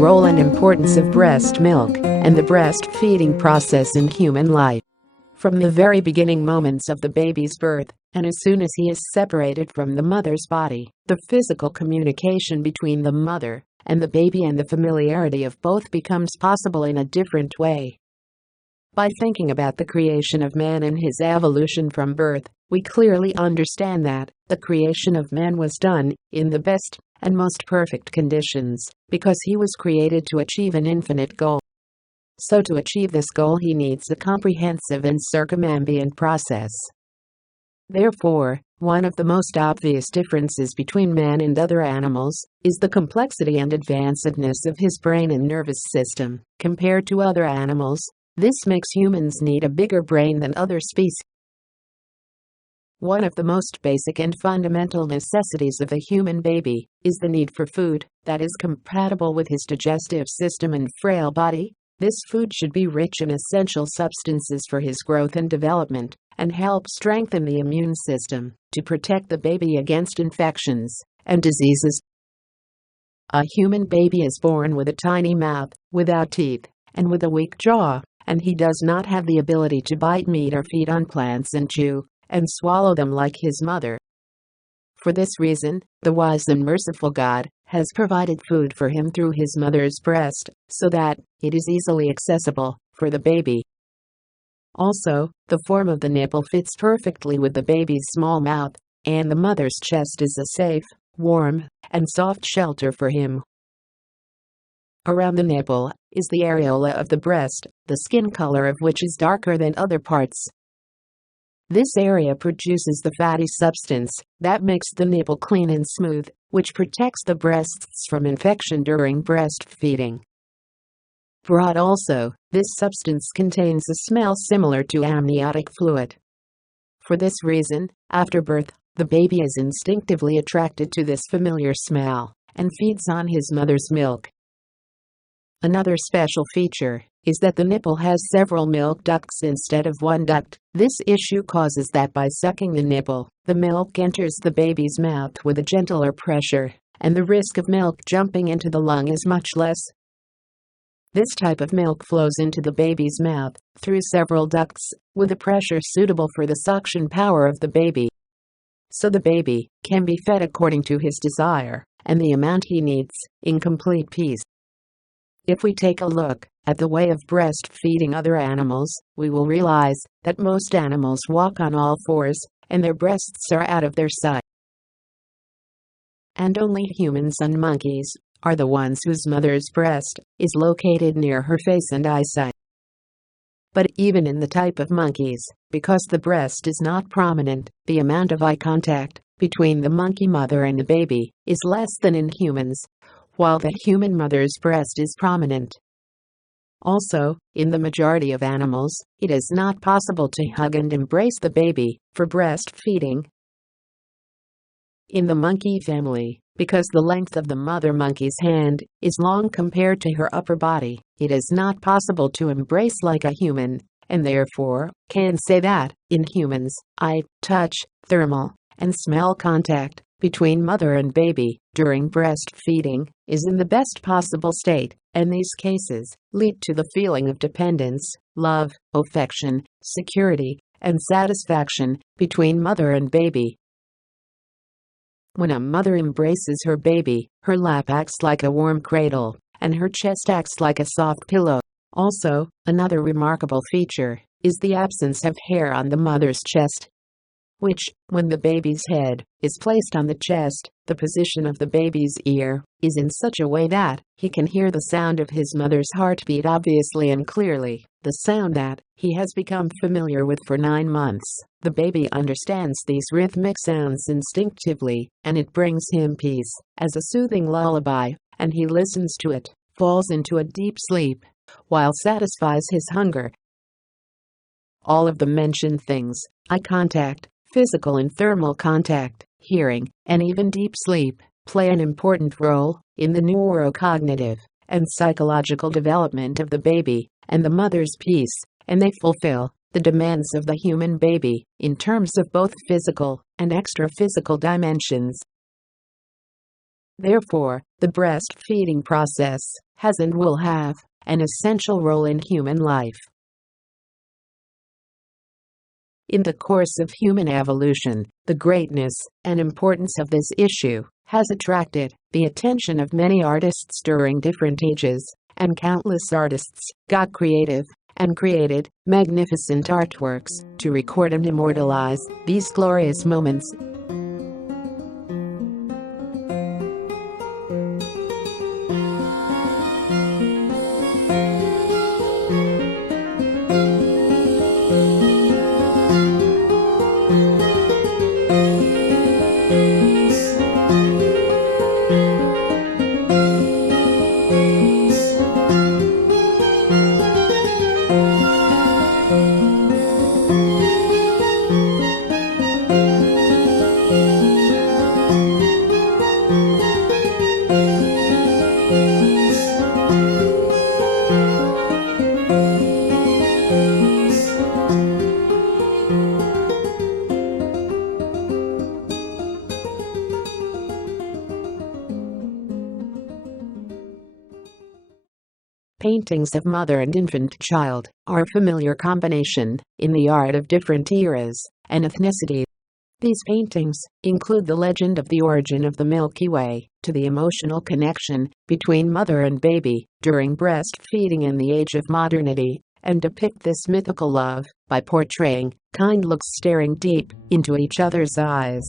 role and importance of breast milk and the breastfeeding process in human life. From the very beginning moments of the baby's birth, and as soon as he is separated from the mother's body, the physical communication between the mother and the baby and the familiarity of both becomes possible in a different way. By thinking about the creation of man and his evolution from birth, we clearly understand that the creation of man was done in the best and most perfect conditions, because he was created to achieve an infinite goal. So to achieve this goal he needs a comprehensive and circumambient process. Therefore, one of the most obvious differences between man and other animals is the complexity and advancedness of his brain and nervous system. Compared to other animals, this makes humans need a bigger brain than other species. One of the most basic and fundamental necessities of a human baby is the need for food that is compatible with his digestive system and frail body. This food should be rich in essential substances for his growth and development, and help strengthen the immune system to protect the baby against infections and diseases. A human baby is born with a tiny mouth, without teeth, and with a weak jaw, and he does not have the ability to bite meat or feed on plants and chew and swallow them like his mother. For this reason, the wise and merciful God has provided food for him through his mother's breast, so that it is easily accessible for the baby. Also, the form of the nipple fits perfectly with the baby's small mouth, and the mother's chest is a safe, warm, and soft shelter for him. Around the nipple is the areola of the breast, the skin color of which is darker than other parts. This area produces the fatty substance that makes the nipple clean and smooth, which protects the breasts from infection during breastfeeding. Broad also, this substance contains a smell similar to amniotic fluid. For this reason, after birth, the baby is instinctively attracted to this familiar smell and feeds on his mother's milk. Another special feature is that the nipple has several milk ducts instead of one duct. This issue causes that by sucking the nipple, the milk enters the baby's mouth with a gentler pressure, and the risk of milk jumping into the lung is much less. This type of milk flows into the baby's mouth through several ducts, with a pressure suitable for the suction power of the baby. So the baby can be fed according to his desire and the amount he needs, in complete peace. If we take a look at the way of breastfeeding other animals, we will realize that most animals walk on all fours, and their breasts are out of their sight. And only humans and monkeys are the ones whose mother's breast is located near her face and eyesight. But even in the type of monkeys, because the breast is not prominent, the amount of eye contact between the monkey mother and the baby is less than in humans, while the human mother's breast is prominent. Also, in the majority of animals, it is not possible to hug and embrace the baby for breastfeeding. In the monkey family, because the length of the mother monkey's hand is long compared to her upper body, it is not possible to embrace like a human, and therefore, can say that, in humans, eye, touch, thermal, and smell contact between mother and baby during breastfeeding is in the best possible state, and these cases lead to the feeling of dependence, love, affection, security, and satisfaction between mother and baby. When a mother embraces her baby, her lap acts like a warm cradle, and her chest acts like a soft pillow. Also, another remarkable feature is the absence of hair on the mother's chest, which, when the baby's head is placed on the chest, the position of the baby's ear is in such a way that he can hear the sound of his mother's heartbeat obviously and clearly, the sound that he has become familiar with for 9 months. The baby understands these rhythmic sounds instinctively, and it brings him peace, as a soothing lullaby, and he listens to it, falls into a deep sleep, while satisfies his hunger. All of the mentioned things, eye contact, physical and thermal contact, hearing, and even deep sleep, play an important role in the neurocognitive and psychological development of the baby and the mother's peace, and they fulfill the demands of the human baby in terms of both physical and extra-physical dimensions. Therefore, the breastfeeding process has and will have an essential role in human life. In the course of human evolution, the greatness and importance of this issue has attracted the attention of many artists during different ages, and countless artists got creative and created magnificent artworks to record and immortalize these glorious moments. Paintings of mother and infant child are a familiar combination in the art of different eras and ethnicities. These paintings include the legend of the origin of the Milky Way to the emotional connection between mother and baby during breastfeeding in the age of modernity, and depict this mythical love by portraying kind looks staring deep into each other's eyes.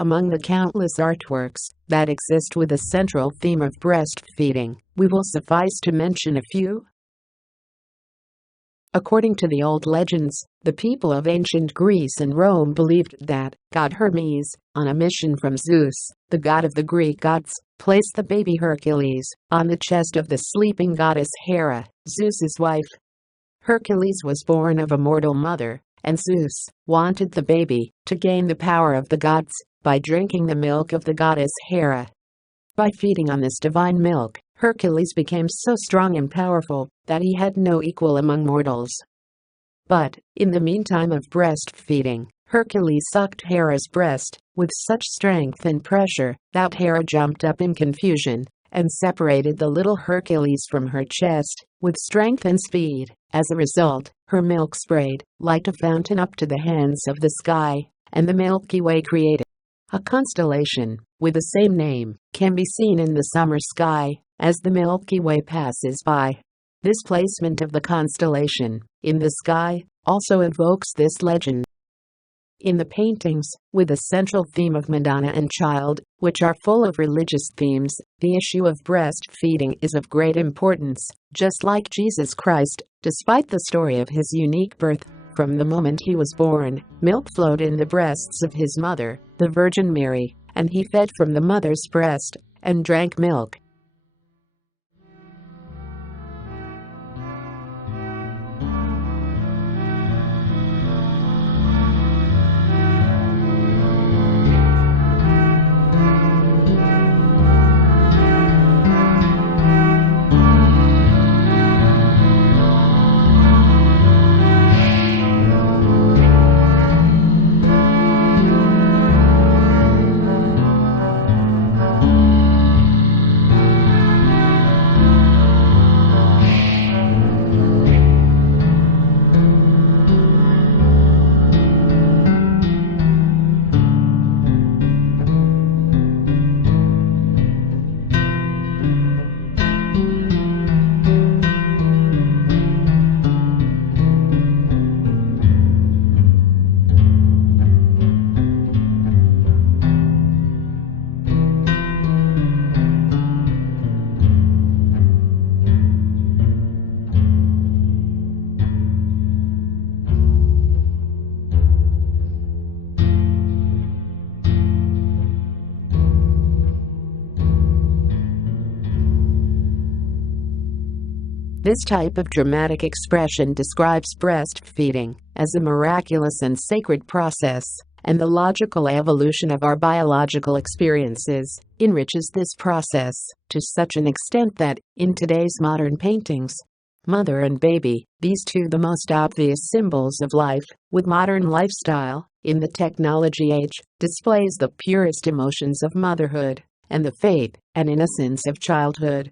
Among the countless artworks that exist with a central theme of breastfeeding, we will suffice to mention a few. According to the old legends, the people of ancient Greece and Rome believed that god Hermes, on a mission from Zeus, the god of the Greek gods, placed the baby Hercules on the chest of the sleeping goddess Hera, Zeus's wife. Hercules was born of a mortal mother, and Zeus wanted the baby to gain the power of the gods by drinking the milk of the goddess Hera. By feeding on this divine milk, Hercules became so strong and powerful that he had no equal among mortals. But, in the meantime of breastfeeding, Hercules sucked Hera's breast with such strength and pressure that Hera jumped up in confusion and separated the little Hercules from her chest with strength and speed. As a result, her milk sprayed like a fountain up to the hands of the sky, and the Milky Way created. A constellation with the same name can be seen in the summer sky as the Milky Way passes by. This placement of the constellation in the sky also evokes this legend. In the paintings, with a central theme of Madonna and child, which are full of religious themes, the issue of breastfeeding is of great importance. Just like Jesus Christ, despite the story of his unique birth, from the moment he was born, milk flowed in the breasts of his mother, the Virgin Mary, and he fed from the mother's breast and drank milk. This type of dramatic expression describes breastfeeding as a miraculous and sacred process, and the logical evolution of our biological experiences enriches this process to such an extent that, in today's modern paintings, mother and baby, these two the most obvious symbols of life, with modern lifestyle, in the technology age, displays the purest emotions of motherhood and the faith and innocence of childhood.